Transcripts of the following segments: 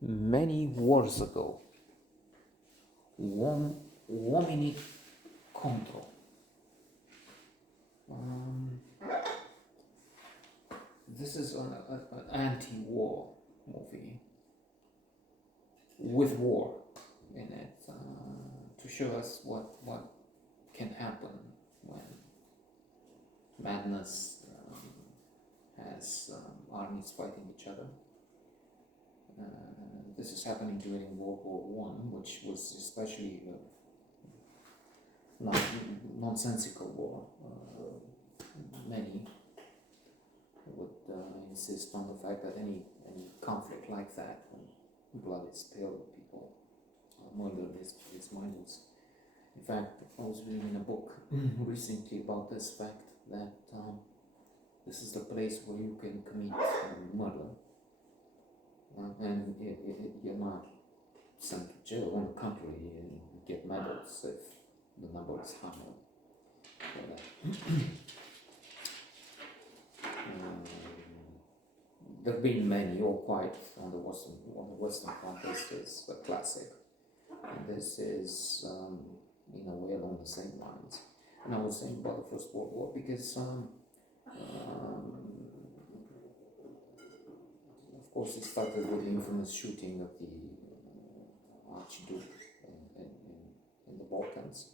Many wars ago, Uomini Contro. This is an anti-war movie with war in it, to show us what can happen when madness has armies fighting each other. This is happening during World War I, which was especially nonsensical war. Many would insist on the fact that any conflict like that, when blood is spilled, people are murdered, is mindless. In fact, I was reading a book recently about this fact that this is the place where you can commit murder, and you're not sent to jail. On the contrary, you get medals if the number is higher. There have been many, all quite on the Western front. This is a classic, and this is in a way along the same lines. And I was saying about the First World War because, of course, it started with the infamous shooting of the Archduke in the Balkans,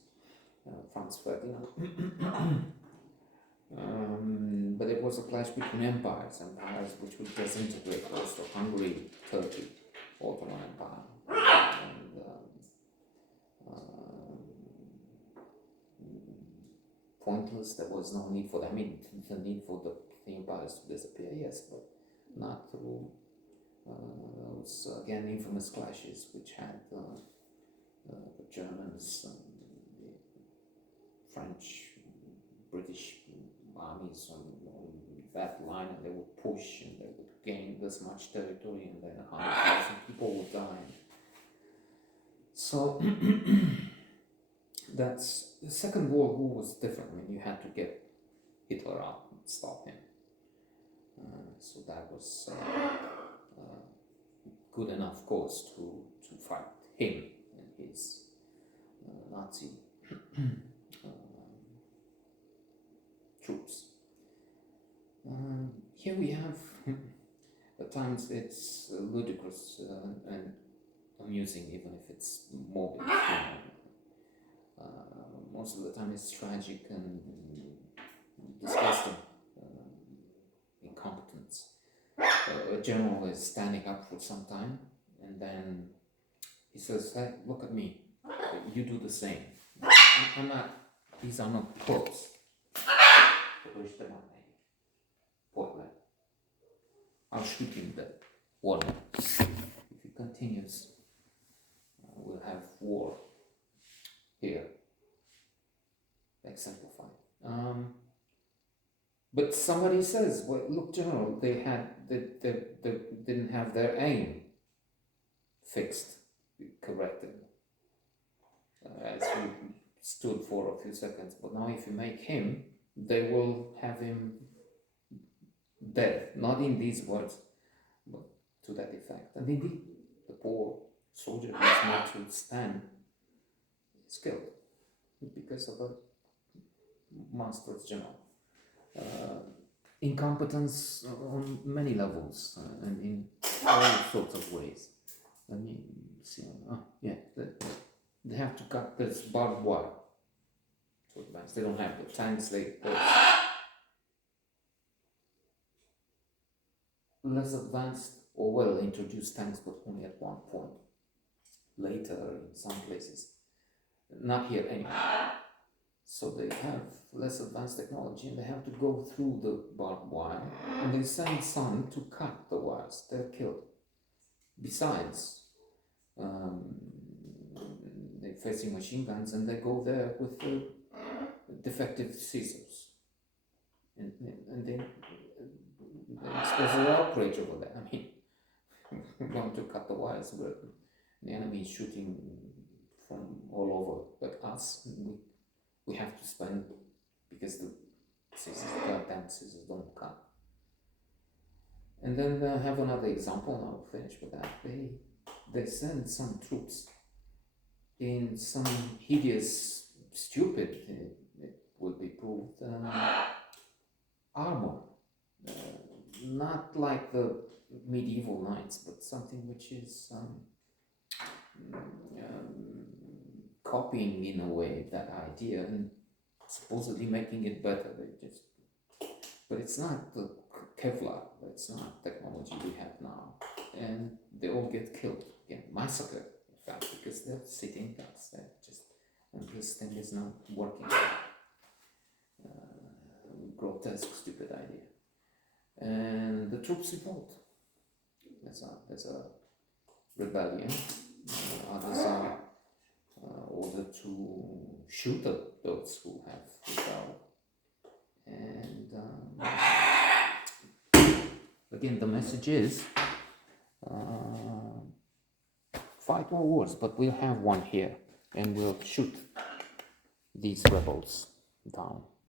Franz Ferdinand. But it was a clash between empires which would disintegrate Austro-Hungary, Turkey, Ottoman Empire, and pointless. There was no need for that. I mean, the need for the empires to disappear, yes, but not through those again infamous clashes which had the Germans, the French, British armies on that line, and they would push and they would gain this much territory, and then 100,000 people would die. So that's the Second World War was different. I mean, you had to get Hitler out and stop him. So that was good enough cause to fight him and his Nazi troops. Here we have, at times it's ludicrous and amusing, even if it's morbid. Most of the time it's tragic and disgusting incompetence. A general is standing up for some time, and then he says, "Hey, look at me, you do the same. I'm not, these are not clothes. I'll shoot him dead. Warning. If he continues, we'll have war here." Exemplified. But somebody says, "Well, look, General, they didn't have their aim fixed, corrected, as we stood for a few seconds. But now, if you make him, they will have him dead." Not in these words, but to that effect. And indeed, the poor soldier who is not to stand is killed because of a monstrous general. Incompetence on many levels and in all sorts of ways. Let me see. They have to cut this barbed wire. So they don't have the tanks. They less advanced or well introduced tanks, but only at one point. Later, in some places, not here anymore. So they have less advanced technology, and they have to go through the barbed wire, and they send some to cut the wires. They're killed. Besides, they're facing machine guns, and they go there with the defective scissors, and they express their outrage over that. I mean, we're going to cut the wires, but the enemy is shooting from all over, but us, we have to spend, because the goddamn scissors don't cut. And then I have another example, and I'll finish with that. they send some troops in some hideous, stupid, it will be proved, armor. Not like the medieval knights, but something which is copying in a way that idea and supposedly making it better. But it's not the Kevlar. It's not technology we have now, and they all get killed. Again, massacre, in fact, because they're sitting ducks. And this thing is not working. Grotesque, stupid idea. And the troops revolt. There's a rebellion. Others are ordered to shoot at those who have rebelled. And again, the message is fight more wars, but we'll have one here and we'll shoot these rebels down.